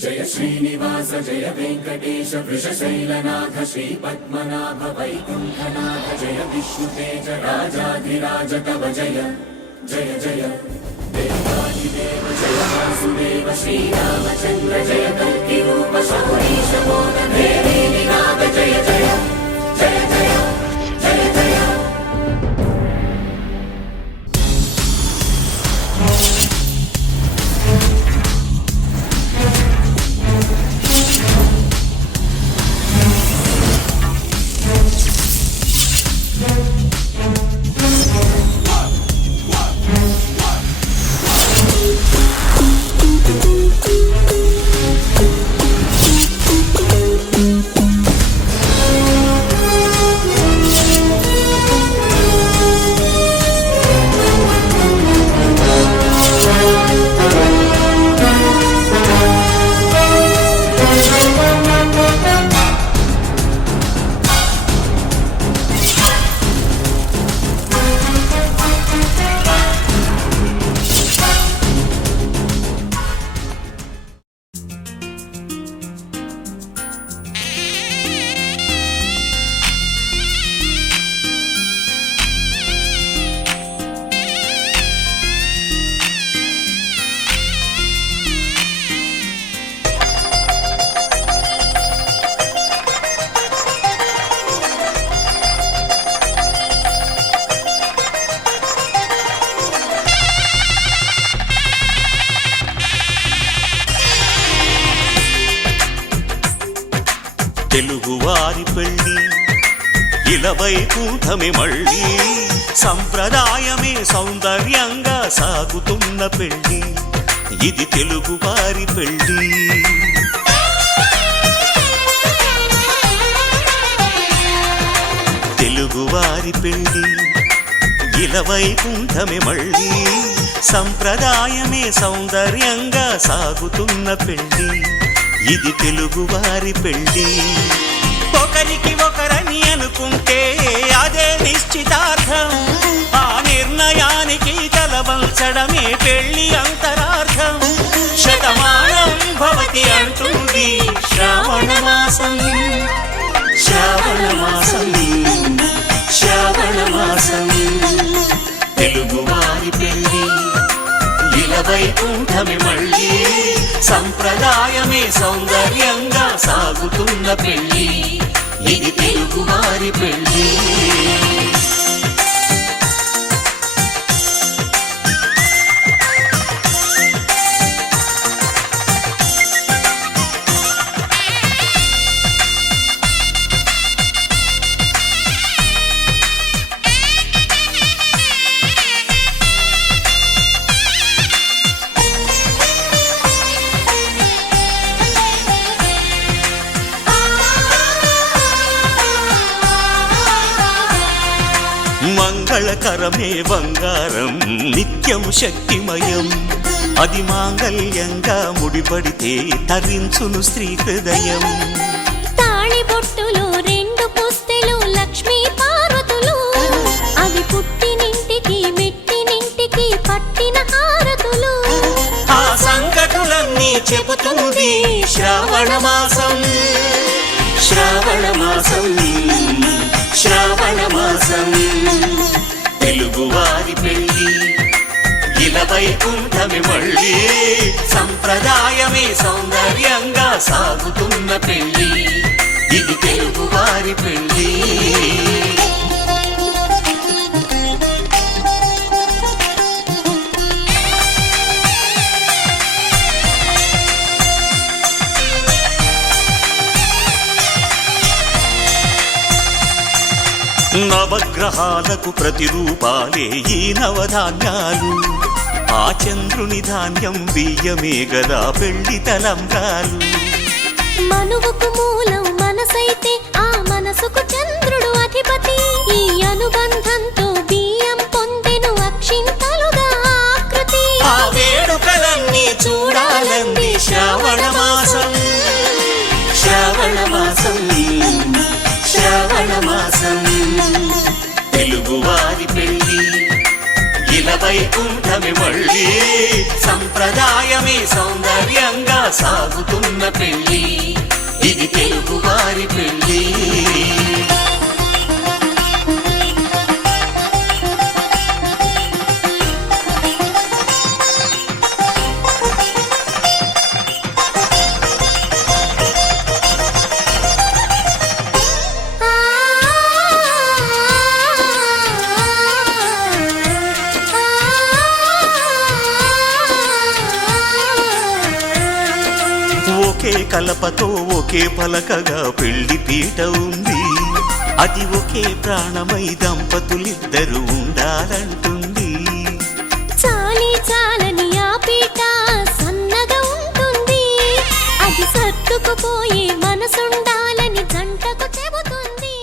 जय श्रीनिवास जय वेंकटेश वृषशैलनाथ श्रीपद्मनाभ वैकुंठनाथ जय विष्णुतेज राजाधिराज तव जय जय जय देवादिदेव जय वासुदेव श्रीरामचंद्र जय कल्कि रूप शौरीश मोद भेदी निनाद जय जय जय जय जय जय। తెలుగువారి పెళ్ళి ఇలవైకుంఠమే మళ్ళీ సంప్రదాయమే సౌందర్యంగా సాగుతున్న పెళ్ళి ఇది తెలుగువారి పెళ్ళి। తెలుగువారి పెళ్ళి ఇలవైకుంఠమే మళ్ళీ సంప్రదాయమే సౌందర్యంగా సాగుతున్న పెళ్ళి ఇది తెలుగువారి పెళ్ళి। ఒకరికి ఒకరని అనుకుంటే అదే నిశ్చితార్థం, ఆ నిర్ణయానికి తలవంచడమే పెళ్ళి అంతరార్థం। శతమానం భవతి అంటుంది శ్రావణ మాసం శ్రావణ మాసం శ్రావణ మాసం। తెలుగువారి పెళ్ళి ఇలవైకుంఠమే మళ్ళీ సంప్రదాయమే సౌందర్యంగా సాగుతున్న పెళ్ళి ఇది తెలుగువారి పెళ్ళి। మంగళకరమే బంగారం నిత్యం శక్తిమయం, అది మాంగళ్యంగా ముడిపడితే తరించును స్త్రీ హృదయం। తాళి బొట్టులు రెండు పుస్తెలు లక్ష్మీ పార్వతులు, అవి పుట్టినింటికి మెట్టినింటికి పట్టిన హారతులు। ఆ సంగతులన్నీ చెబుతుంది శ్రావణ మాసం శ్రావణ మాసం శ్రావణ మాసం। తెలుగువారి పెళ్ళి ఇలవైకుంఠమే మళ్ళీ సంప్రదాయమే సౌందర్యంగా సాగుతున్న పెళ్ళి ఇది తెలుగువారి పెళ్ళి। నవగ్రహాలకు ప్రతిరూపాలే ఈ నవధాన్యాలు, ఆ చంద్రుని ధాన్యం బియ్యమే గదా పెళ్లి తలంబ్రాలు। మనువుకు మూలం మనసైతే ఆ మనసుకు చంద్రుడు అధిపతి, ఈ అనుబంధంతో బియ్యం పొందెను అక్షింతలుగా ఆకృతి। ఆ వేడుకలన్నీ చూడాలంది శ్రావణ మాసం శ్రావణ మాసం శ్రావణ మాసం। తెలుగువారి పెళ్ళి ఇలవైకుంఠమే మళ్ళీ సంప్రదాయమే సౌందర్యంగా సాగుతున్న పెళ్లి ఇది తెలుగు వారి పెళ్లి ఒకే కలపతో ఒకే పలకగా పెళ్లి పీట ఉంది అది ఒకే ప్రాణమై దంపతులిద్దరూ ఉండాలంటుంది చాలి చాలని ఆ పీట సన్నగా ఉంటుంది అది సర్దుకుపోయే మనసుండాలని జంటకు చెబుతుంది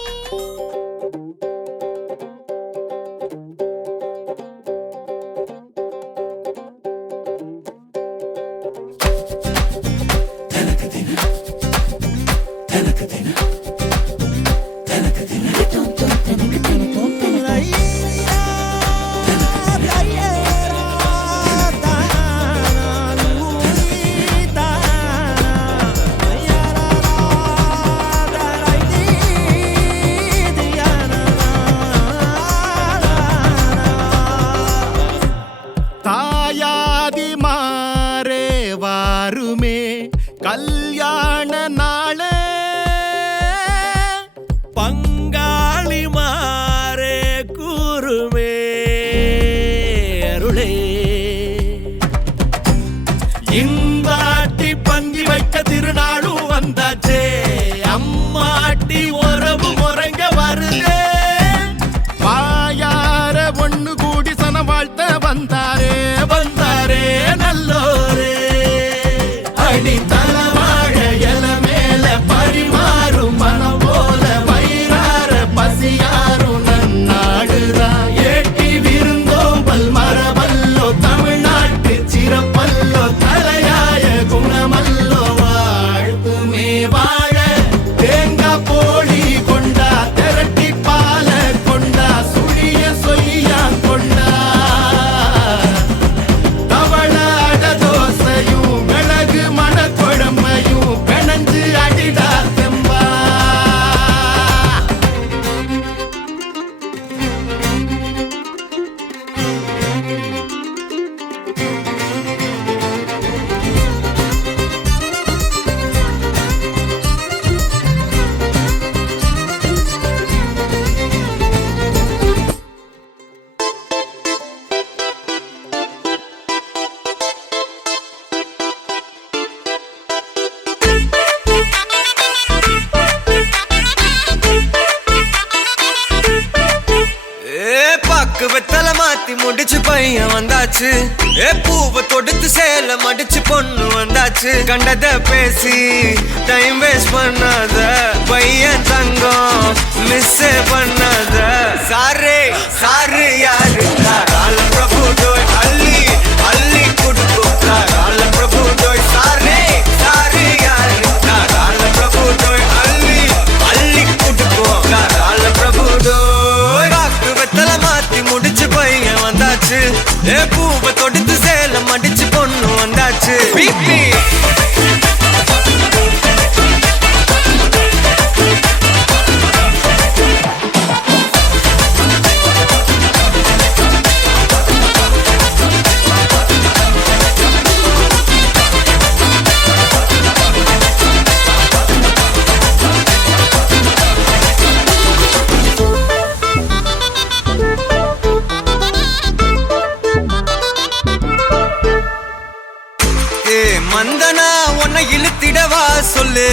தாயாதி மாறே வாருமே கல்யாண நாளே பங்காளி மாறே கூறுமே அருளே இந்தாட்டி பந்தி வைக்க திருநாளும் வந்தாச்சே அம்மாட்டி உறவு முறைங்க வருதே வாயார ஒண்ணு கூடி சன வாழ்த்த வந்தாரே வந்தாரே நல்லோரே அடி தலவாழ எல மேல பரிமாறும் மனம் போல வயிறார பசியாரும் நன்னாடுதா ஏட்டி விருந்தோம்பல் மரபல்லோ தமிழ்நாட்டு சிறப்பல்லோ தலையாய குணமல்லோ வாழ்த்துமே வாழ தேங்காய் போலி கொண்டா திரட்டி பால கொண்டா சுழிய சொய்யா கொண்டா தவள அட தோசையும் மிளகு மணக்குழம்பையும் பிணைஞ்சு அடிடா தெம்பா பாக்கு வெத்தல மாத்தி முடிச்சு பையன் வந்தாச்சு பூவை தொடுத்து சேல மடிச்சு பொண்ணு வந்தாச்சு கண்டத பேசி டைம் வேஸ்ட் பண்ணாத பையன் தங்கம் மிஸ் பண்ணாத சாரே சாரு யாரு கால பிரபு டோய் அள்ளி அள்ளி குடுக்கு கால பிரபு டோய் சாரே சாரு யாரு கால பிரபு டோய் அள்ளி அள்ளி குடுக்கு கால பிரபு டோய் பாக்கு வெத்தல மாத்தி முடிச்சு பையன் வந்தாச்சு பூவை தொடுத்து சேல மடிச்சு பொண்ணு வந்தாச்சு பிபி மந்தனா உன்னை இழுத்திடவா சொல்லு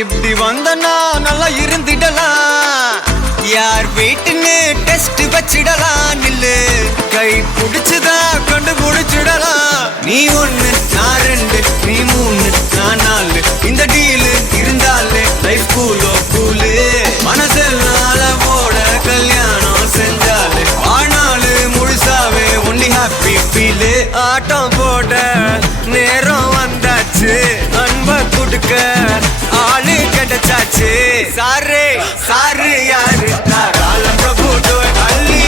இப்படி வந்தனா நல்லா இருந்திடலாம் யார் வீட்டுன்னு டெஸ்ட் வச்சிடலாம் நில்லு கை பிடிச்சுதா கொண்டு முடிச்சிடலாம் நீ ஒண்ணு நான் ரெண்டு நீ மூணு நான் நாலு இந்த டீலு இருந்தாலே லைஃப் கூலோ கூலு மனசெல்லாம் போட கல்யாணம் செஞ்சாலே ஆனாலு முழுசாவே ஒன்லி ஹாப்பி ஃபீலு ஆட்டம் போட நேரம் வந்தாச்சு அன்ப குடுக்க ஆளு கிடைச்சாச்சு சாரே சாரு யாரு கால பிரபு டோய் அள்ளி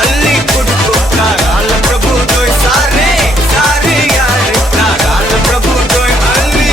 அள்ளி குடுக்கு கால பிரபு டோய் சாரே சாரு யாரு கால பிரபு டோய் அள்ளி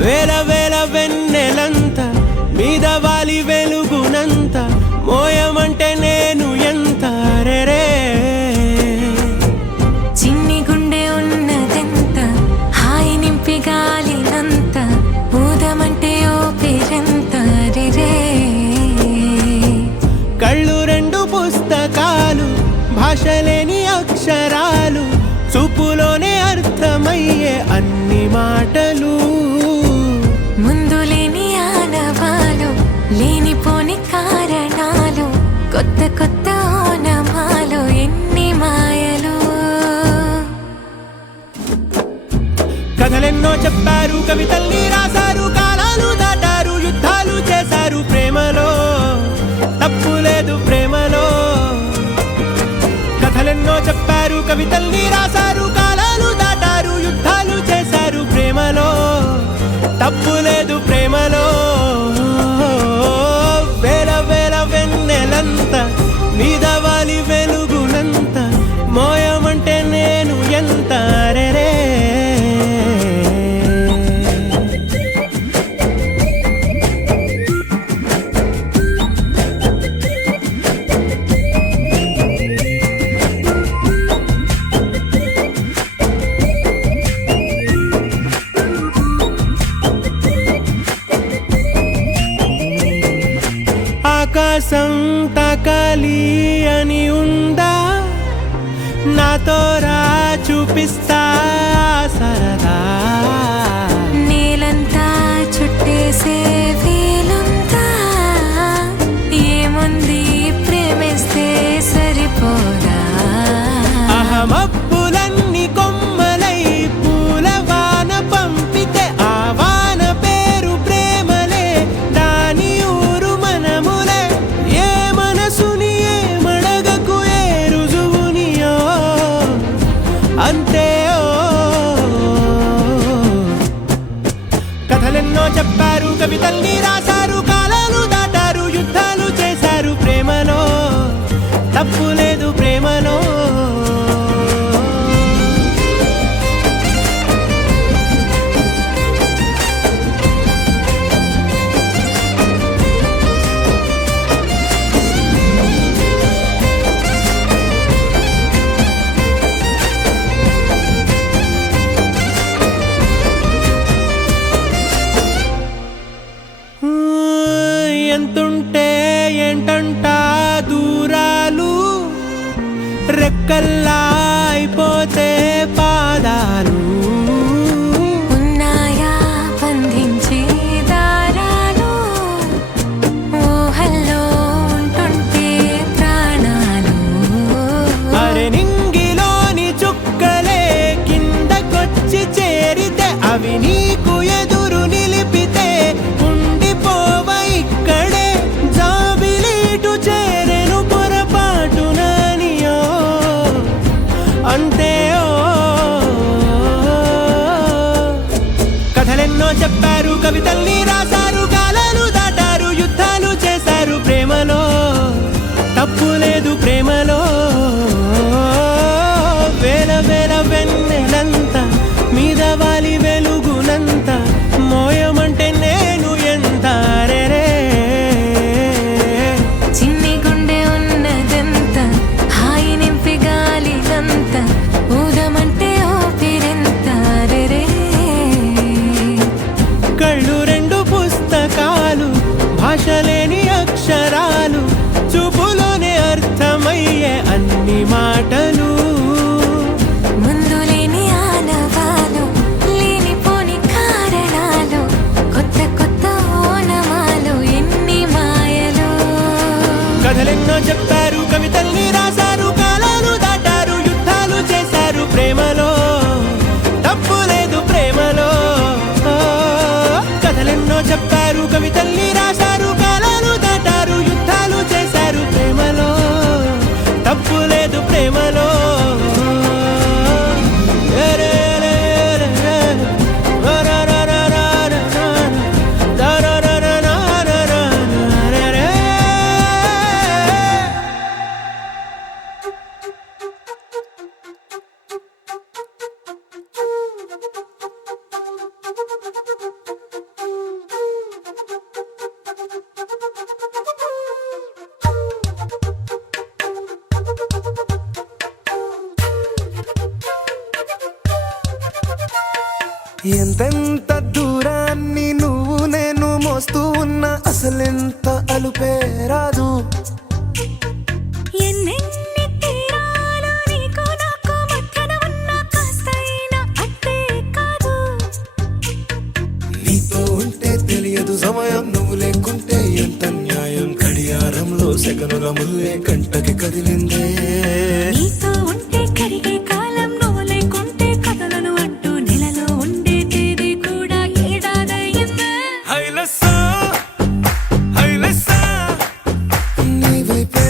వేల వేల వెన్నెలంత మీద వాలి వెలుగునంత మోయమంటే నేను ఎంత రే చిన్ని గుండె ఉన్నదెంత హాయి నింపి గాలినంత ఊదమంటే ఓ పేరెంత రే కళ్ళు రెండు పుస్తకాలు భాష లేని అక్షరాలు చూపులోనే అర్థమయ్యే అన్ని మాటలు ముందు లేని ఆనవాలు లేనిపోని కారణాలు కొత్త కొత్త ఓనమాలు ఎన్ని మాయలు కథలెన్నో చెప్పారు కవితల్ని రాశారు కాలాలు దాటారు యుద్ధాలు చేశారు ప్రేమలో తప్పు లేదు ప్రేమలో కథలెన్నో చెప్పారు కవితల్ని రాశారు కాలాలు దాటారు యుద్ధాలు చేశారు ప్రేమలో తప్పు లేదు ప్రేమలో వేల వేల వెన్నెలంత మీద వాలి వెలుగునంత మోయమంటే నేను ఎంత రే ఆకాశం తాకాలి అని ఉందా నాతో రా చూపిస్తా సరదా నేలంతా చుట్టేసే వీలుందా ఏముంది ప్రేమిస్తే సరిపోదా అహమప్పులన్నీ కొమ్మలై పూలవాన పంపితే ఆ వాన పేరు ప్రేమలే దాని ఊరు మనములే ఏ మనసుని ఏ మడగకు ఏ రుజువునియో అంతే కథలెన్నో చెప్పారు కవితల్ని రాశారు కాలాలు దాటారు యుద్ధాలు చేశారు ప్రేమలో తప్పు లేదు ప్రేమలో ఎంతుంటే ఏంటంట దూరాలు రెక్కల్లా అయిపోతే పాదాలు ఉన్నాయా బంధించే దారాలు ఊహల్లో ఉంటుంటే ప్రాణాలు అరే నింగిలోని చుక్కలే కిందకొచ్చి చేరితే అవి నీకు ఎదురు నిలిపితే ఉండిపోవ ఇక్కడే జాబిలీటు చేరెను పొరపాటు నానియో అంతే కథలెన్నో చెప్పారు కవితల్ని రాశారు కాలాలు దాటారు యుద్ధాలు చేశారు ప్రేమలో తప్పు లేదు ప్రేమలో వేల వేల వెన్నెలంత మీద వాలి వెలుగునంత మోయమంటే నేను ఎంత రే చిన్ని గుండె ఉన్నదెంత హాయి నింపి గాలినంత ఊదమంటే ఓపిరెంత రే కళ్ళు రెండు పుస్తకాలు భాష లేని అక్షరాలు చూపులోనే అర్థమయ్యే అన్ని మాటలు ముందు లేని ఆనవాలు లేనిపోని కారణాలు కొత్త కొత్త ఓనమాలు ఎన్ని మాయలు కథలెన్నో చెప్పారు కవితల్ని రాశారు కాలాలు దాటారు యుద్ధాలు చేశారు ప్రేమలో తప్పు లేదు ప్రేమలో కథలెన్నో చెప్పారు కవితల్ని రాశారు కాలాలు దాటారు యుద్ధాలు చేశారు ప్రేమలో తప్పు లేదు ప్రేమలో ఎంతెంత దూరాన్ని నువ్వు నేను మోస్తూ ఉన్నా అసలెంత అలుపే రాదు. ఎన్నెన్ని తీరాలు నీకు నాకు మధ్యన ఉన్న కాస్తైనా అట్టే కాదు. నీతో ఉంటే తెలియదు సమయం, నువ్వు లేకుంటే ఎంత న్యాయం. గడియారంలో సెకనుల ముల్లే కంటకి కదిలిందే. నీతో ఉంటే కరిగే కాలం, నువ్వు లేకుంటే కథలను అంటూ నెలలో ఉండే తేదీ కూడా ఏడాదయ్యిందే. హైలెస్సా హైలెస్సా నీ వైపే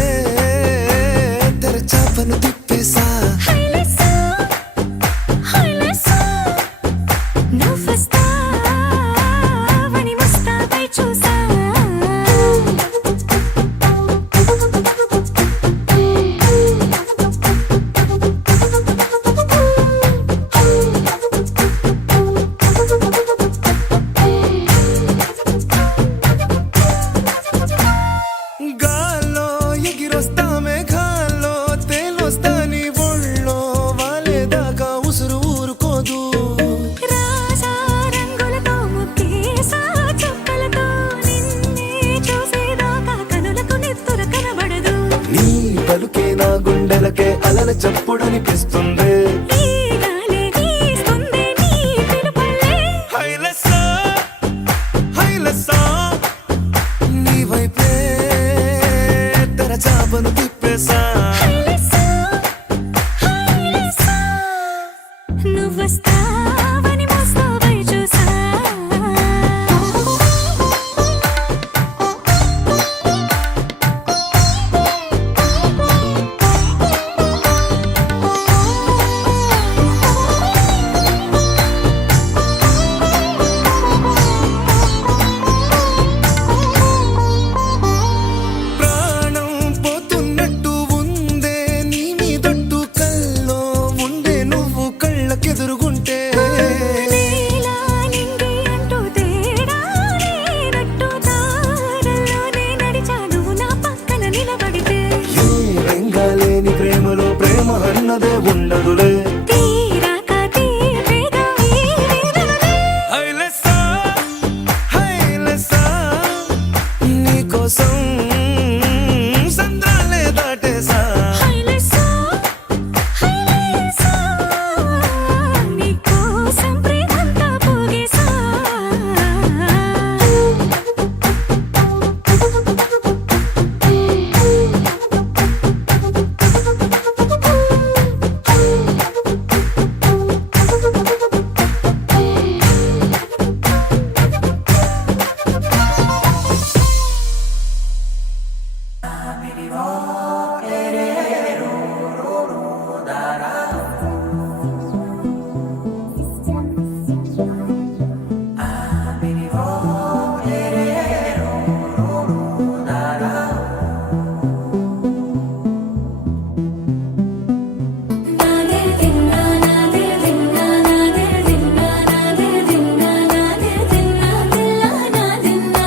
తెరచాపను తిప్పేసా. హైలెస్సా హైలెస్సా నువ్వొస్తావని ముస్తాబై చూసా. గాల్లో ఎగిరొస్తా మేఘాల్లో తేలొస్తా నీ ఒళ్ళో వాలేదాకా ఉసురు ఊరుకోదు. రాజా రంగులతో ముక్కేసా చుక్కలతో నిన్నే చూసేదాకా కనులకు నెత్తుర కనబడదు. నీ పలుకే నా గుండెలకే అలల చప్పుడనిపిస్తుంది. ఈ గాలి వీస్తుంది నీ పిలుపులే. హైలెస్సా హైలెస్సా నీ వైపే తెరచాపను తిప్పేసా. హైలెస్సా హైలెస్సా నువ్వొస్తావని ముస్తాబై చూసా. ప్రాణం పోతున్నట్టు ఉందే నీ మీదొట్టు కల్లో ఉండే నువ్వు కళ్ళకెదురుగుంటే. నీలా నింగి అంటూ తేడా లేనట్టు దారుల్లోనే నడిచాను నా పక్కన నిలబడితే. ఏ రంగాలేని ప్రేమలో ప్రేమ అన్నదే ఉండదులే. తీరాక తీపేగా ఈ వేదనలే. హైలెస్సా హైలెస్సా నీకోసం సంద్రాలే దాటేసా. హైలెస్సా హైలెస్సా నీకోసం ప్రేమంతా పోగేసా. నాదే దిన్నా నాదే దిన్నా నాదే దిన్నా నాదే దిన్నా నాదే దిన్నా దిల్లా నాదిన్నా.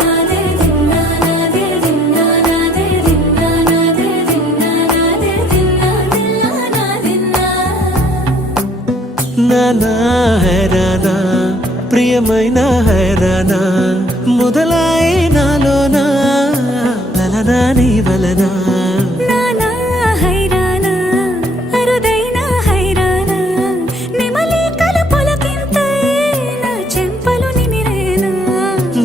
నాదే దిన్నా నాదే దిన్నా నాదే దిన్నా నాదే దిన్నా నాదే దిన్నా దిల్లా నాదిన్నా. నానా హైరానా ప్రియమైన హైరానా మొదలాయి నాలోనా లలనా నీ వలనా. నానా హైరానా అరుదైన హైరానా నెమలి కలుపులకింతై నా చెంపలు నిమిరేనా.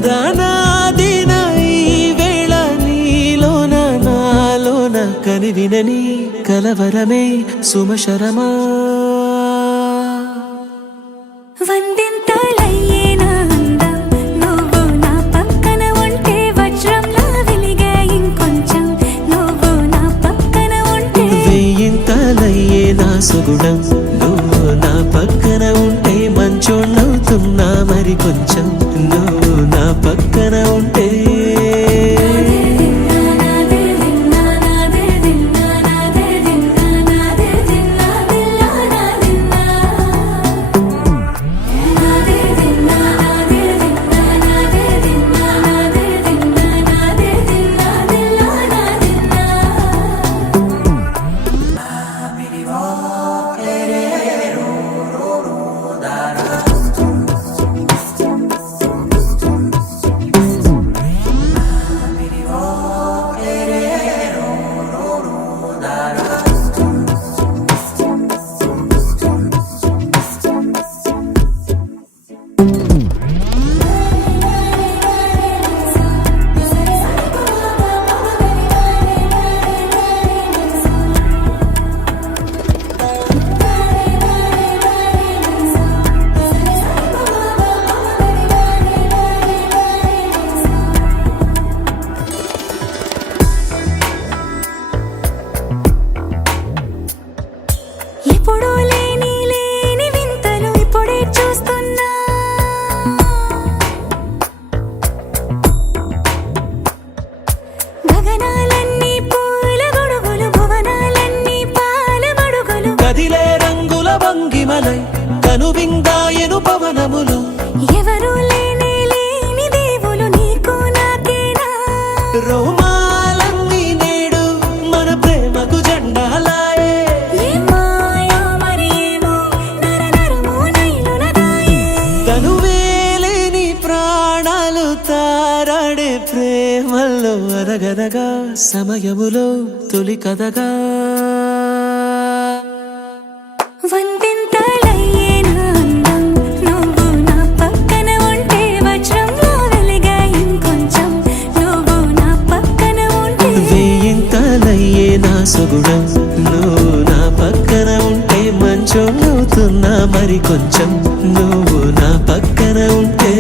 దానాదిన ఈ వేళ నీలోన నాలోన కనివినని కలవరమే సుమశరమా. వందింతలయ్యేనా అందం నువ్వు నా పక్కన ఉంటే, వజ్రంలా వెలిగే ఇంకొంచెం నువ్వు నా పక్కన ఉంటే. వెయ్యింతలయ్యే నా సుగుణం నువ్వు నా పక్కన ఉంటే, మంచోళ్ళవుతున్నా మరి కొంచెం నువ్వు నా పక్కన ఉంటే. నాదే దిన్నా నాదే దిన్నా నాదే దిన్నా నాదే దిన్నా దిల్లా నాదిన్నా. నాదే తను వేలేని ప్రాణాలు తారాడే ప్రేమల్లో అరగదగా సమయములో తొలి కదగా వందింతలయ్యే నా అందం నువ్వు నా పక్కన ఉంటే వజ్రంలో వెలిగా ఇంకొంచెం నువ్వు నా పక్కన ఉంటే వేయింతలయ్యే నా సుగుణం నువ్వు నా పక్కన ఉంటే మంచం అవుతున్నా మరి కొంచెం నువ్వు నా పక్కన ఉంటే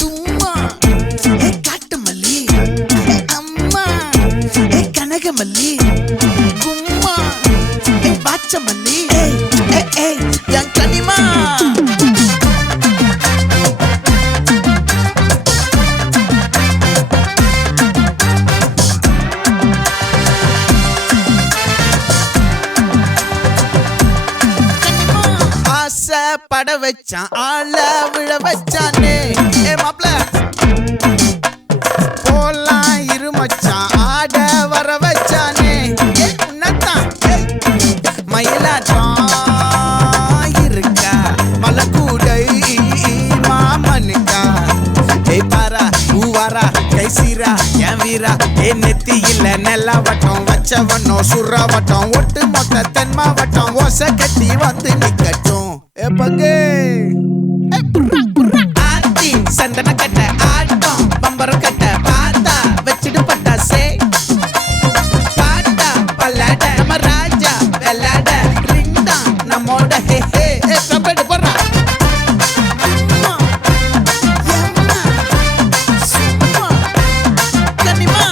తుమ్మా ఏ కాటమల్లి ఏ అమ్మా ఏ కనగమల్లి గుమ్మా ఏ బాచమల్లి ఏ ఏ యంకనిమా ஆசை பட வச்சான் ஆள விழ வச்சானே ஏ மாப்ள போலாம் இரு மச்சான் ஆட வர வச்சானே ஏ உன்னதான் மயிலாட்டம் இருக்கா மலக்கூடை மாமனுக்கா ஏய் பாரா பூவாரா கைசீரா என் வீரா ஏ நெத்தி இல்ல நெல்லாவட்டம் வச்சவனோ சுறாவட்டம் ஒட்டு மொத்த தென் மாவட்டம் ஓசை கட்டி வந்து நிக்கட்டும் ஏ பங்கே ஆத்தி சந்தன கட்ட ஆட்டம் பம்பரம் கட்ட பாத்தா வச்சிடு பட்டாசே பாட்டா பல்லாட நம்ம ராஜா வெள்ளாட ரிங் தான் நம்மோட ஹே ஹே ஏ கபடி போடுறா அம்மா, எம்மா, சும்மா, கனிமா.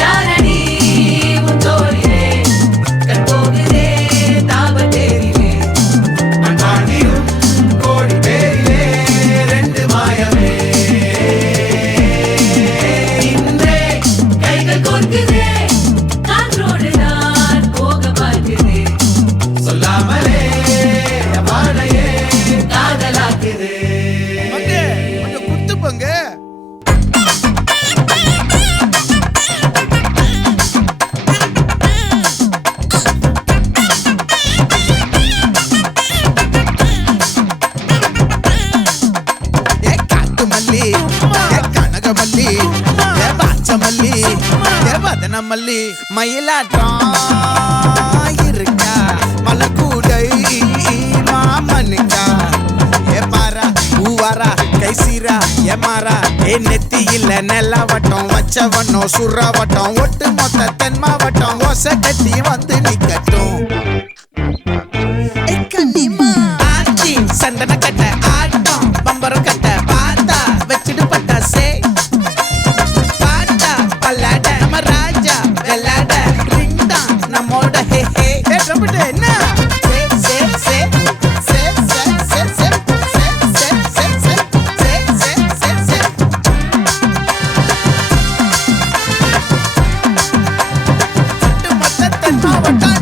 யாரடி உன் தோளிலே கற்போகுதே தாபத்தேரிலே மண்பாண்டியும் கோடி பேரிலே ரெண்டு மாயமே இன்றே கைகள் கோர்க்குதே காற்றோடு நான் போக பார்க்குதே சொல்லாமலே வாழையே காதலாக்குதே பங்கே கொஞ்சம் குத்து பங்கே ஏ காட்டு மல்லி ஏ கனக மல்லி ஏ பாச்ச மல்லி ஏ வதன மல்லி மயிலாட்டம் இருக்கா மலக்கூடை மாமனுக்கா ஏ பாரா பூவாரா கைசீரா ஏ மாறா ஏ நெத்தி இல்ல நெல்லாவட்டம் வச்சவனோ சுறாவட்டம் ஒட்டு மொத்த தென் மாவட்டம் ஓசை கட்டி வந்து நிக்கட்டும் ஆச்சி சந்தன கட்ட ஆட்டம் பம்பரம் கட்ட பாத்தா வச்சிடு பட்டாசே பாட்டா பல்லாட நம்ம ராஜா வெள்ளாட ரிங் தான் நம்மோட ஹே ஹே ஏ ட்ரம்பட் என்ன சே சே சே சே சே சே சே சே சே சே சே சே சே சே சுட்டு மொத்த தென் மாவட்டம்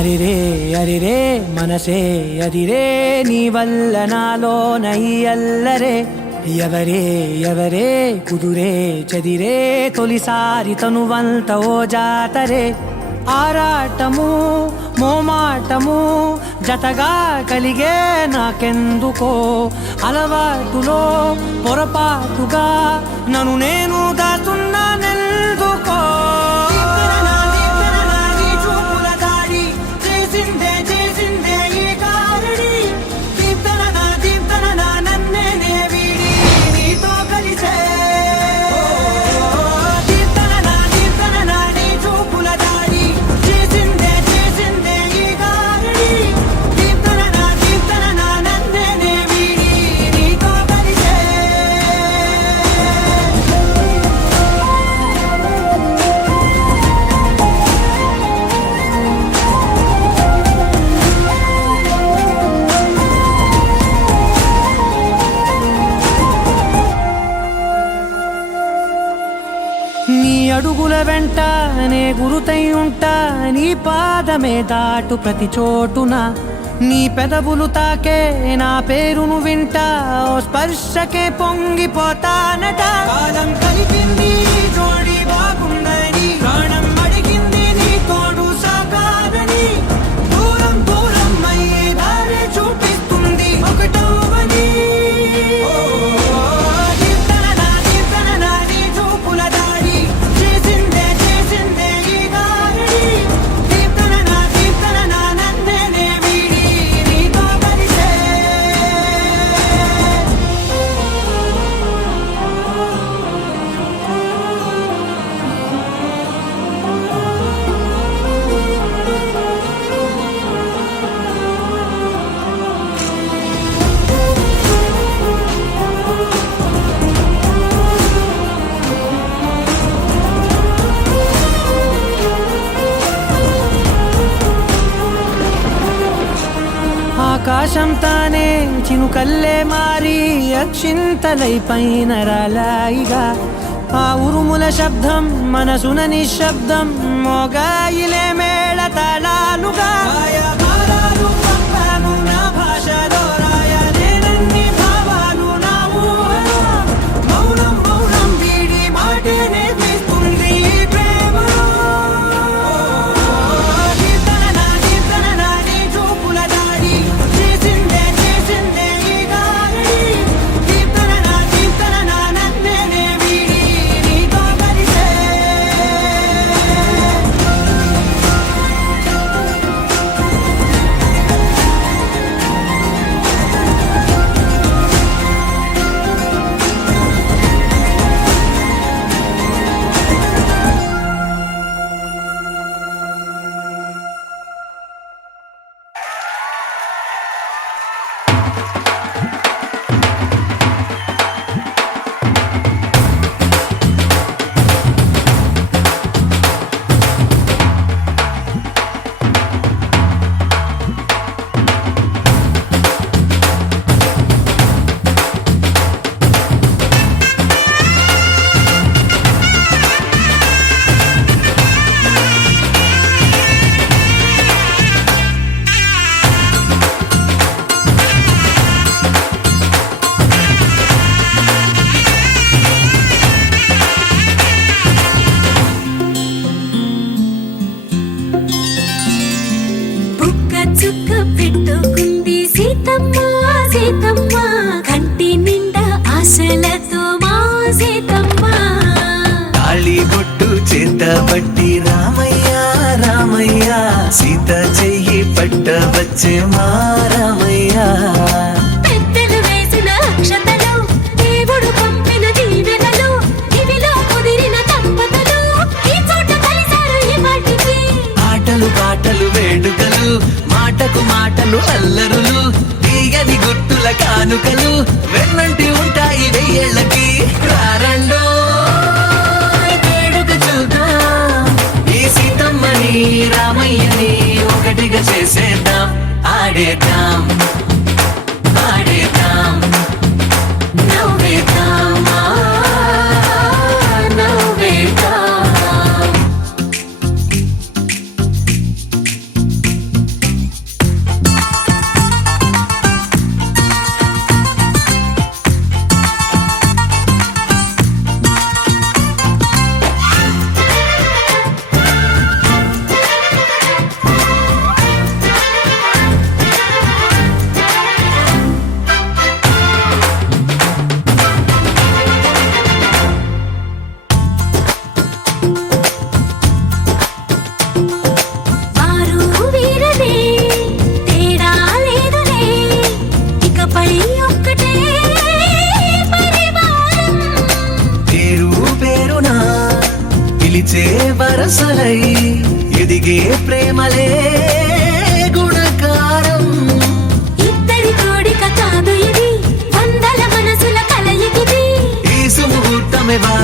అరిరే అరిరే మనసే అదిరే నీ వల్ల నాలోన ఈ అల్లరే ఎవరే ఎవరే కుదురే చదిరే తొలిసారి తనువంత ఓ జాతరే ఆరాటము మోమాటము జతగా కలిగే నాకెందుకో అలవాటులో పొరపాటుగా నన్ను నేను దాచున్నానెందుకో నీ అడుగుల వెంట నే గురుతై ఉంటా నీ పాదమే దాటు ప్రతి చోటున నీ పెదవులు తాకే నా పేరును వింటా ఓ స్పర్శకే పొంగిపోతానట కాలం కలిపింది జోడి బాగుందని ప్రాణం అడిగింది నీ తోడు సాగాలని దూరం దూరం అయ్యే దారి చూపిస్తుంది ఒకటవని ఆకాశం తానే చినుకల్లే మారి అక్షింతలై పైన రాలాయిగా ఆ ఉరుముల శబ్దం మనసున నిశ్శబ్దం మోగాయిలే మేళ తాళాలుగా నా భాషలో రాయలేనన్ని భావాలు నా ఊహలో మౌనం మౌనం వీడి మాటే నేర్పిస్తుంది ప్రేమలో బట్టి రామయ్య రామయ్య సీత చెయ్యి పట్ట వచ్చే మా రామయ్య పెద్దలు వేసిన అక్షతలు దేవుడు పంపిన దీవెనలు ఇవిలో కుదిరిన దంపతులు ఈ చోట కలిసారు ఈ వాటికి ఆటలు పాటలు వేడుకలు మాటకు మాటలు అల్లరులు తీయని గుర్తుల కానుకలు వెన్నంటి ఉంటాయి వెయ్యేళ్ళకి రారండో రామయ్యని ఒకటిగా చేసేద్దాం ఆడేద్దాం ఆడేద్దాం నవ్వేద్దాం నవ్వేద్దాం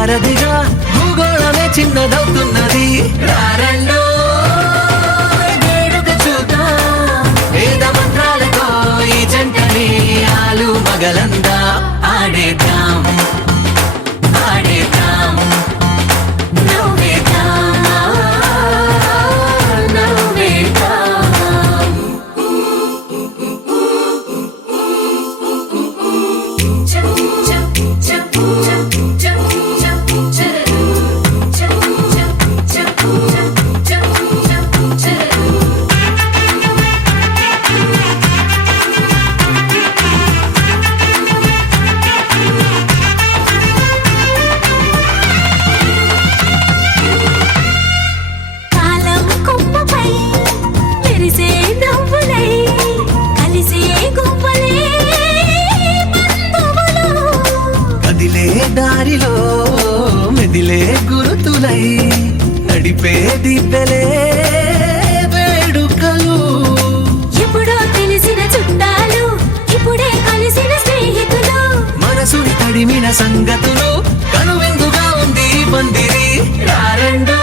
వారధిగా భూగోళమే చిన్నదవుతున్నది. రారండో వేడుక చూద్దాం, వేద మంత్రాలతో ఈ జంటని ఆలు మగలందా ఆడేద్దాం ఆడేద్దాం నవ్వేద్దాం నవ్వేద్దాం. కాలం కొమ్మపై మెరిసే నవ్వులై కలిసే గువ్వలే బంధువులు. కదిలే దారిలో మెదిలే గురుతులై నడిపే దిబ్బెలే వేడుకలు. ఎప్పుడో తెలిసిన చుట్టాలు ఇప్పుడే కలిసిన స్నేహితులు. మనసుని తడిమిన సంగతులు కనువిందుగా ఉంది ఈ పందిరి. రారండో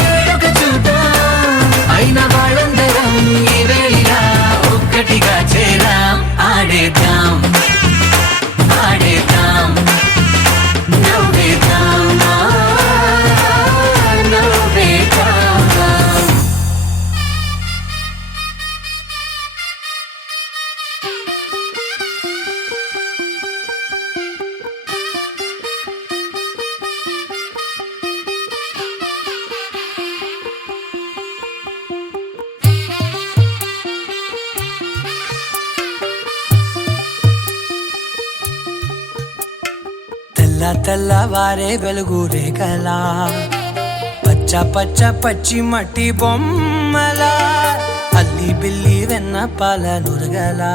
వేడుక చూద్దాం, అయిన వాళ్ళందరం ఈ వేళ ఒక్కటిగా చేరాం. ఆడేద్దాం ఆడేద్దాం నవ్వేద్దాం నవ్వేద్దాం. తెల్ల తెల్లవారే వెలుగు రేఖలా పచ్చ పచ్చ పచ్చి మట్టి బొమ్మలా అల్లి బిల్లి వెన్న పాల నురగలా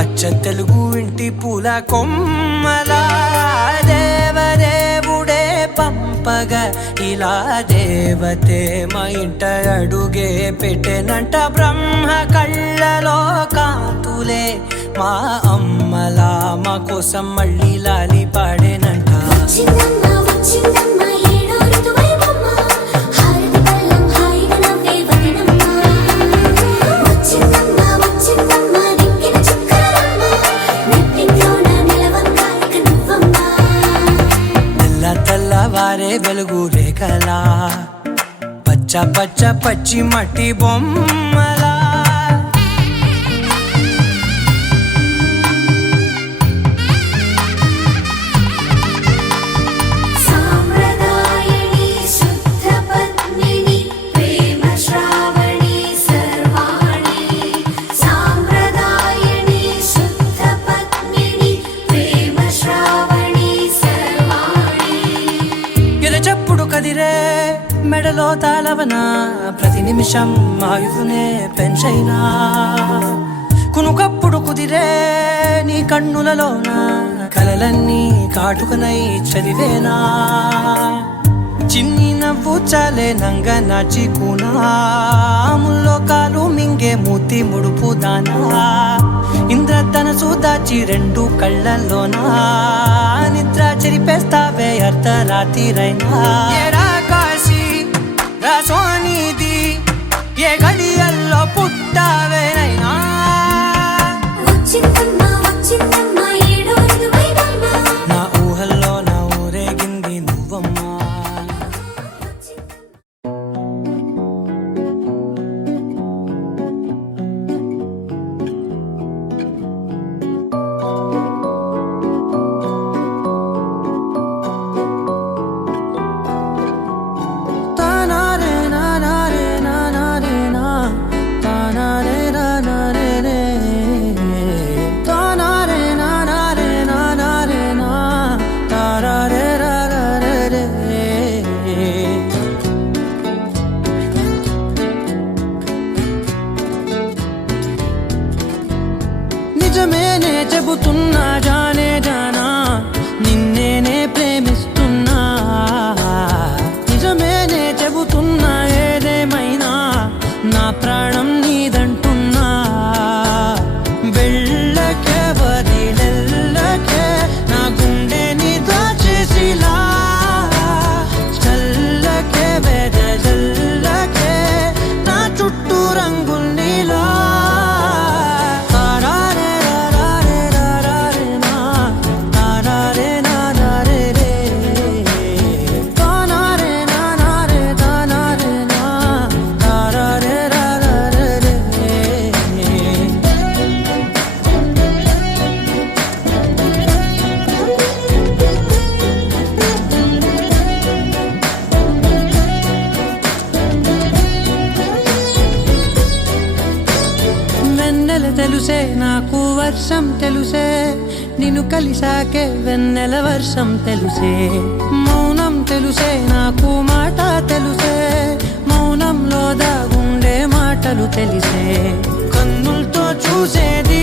అచ్చ తెలుగు ఇంటి పూల కొమ్మలా దేవదేవుడే పంపగా ఇలా దేవతే మా ఇంట అడుగే పెట్టెనంట. బ్రహ్మ కళ్ళలో కాంతులే మా అమ్మలా మా కోసం మళ్ళీ లాలి పాడేనంట. వచ్చిందమ్మ వచ్చిందమ్మ ఏడో ఋతువైవమ్మ హారతి పళ్ళం హాయిగా నవ్వే వదినమ్మ. వచ్చిందమ్మ వచ్చిందమ్మ దిక్కిన చుక్కలమ్మ నెట్టింట్లోన నిలవంగా ఇక నువ్వమ్మ. తెల్ల తెల్లవారే వెలుగు రేఖలా పచ్చ పచ్చ పచ్చి మట్టి బొమ్మలా. సాంప్రదాయని శుద్ధ పద్మిని ప్రేమ శ్రావణి సర్వాణి. సాంప్రదాయని శుద్ధ పద్మిని ప్రేమ శ్రావణి సర్వాణి. ఎరచప్పుడు కదిరే మెడలో తాళవన ప్రతి నిమిషం ఆయువునే పెంచైనా. కునుకప్పుడు కుదిరే నీ కన్నులలోన కలలన్నీ కాటుకనై చదివేనా. చిన్ని నవ్వు చాలే నంగ నాచి కూనాముల్లో కాలు మింగే మూతి ముడుపు దానా. ఇంద్రధనసు దాచి రెండు కళ్ళల్లోనా నిద్ర చెరిపేస్తావే అర్ధరాత్రిరైనా. ఏరా కాశీ రా సోనిది ఏ గడియల్లో పుట్టావేనైనా. వచ్చిందమ్మ వచ్చిందమ్మ ఏడో ఋతువైవమ్మ. నా ఊహల్లో నా ఊరేగింది నువ్వమ్మా. నిజమేనే చెబుతున్నా జానే జానా నిన్నేనే ప్రేమిస్తున్నా. నిజమేనే చెబుతున్నా ఏదేమైనా నా ప్రాణం నీదంటున్నా. వెళ్ళకే వదిలెల్లకే నా గుండె నీ తెలుసే నాకు వర్షం తెలుసే నిన్ను కలిసాకే వెన్నెల వర్షం తెలుసే మౌనం తెలుసే నాకు మాట తెలుసే మౌనంలో దాగుండే మాటలు తెలిసే కన్నులతో చూసేది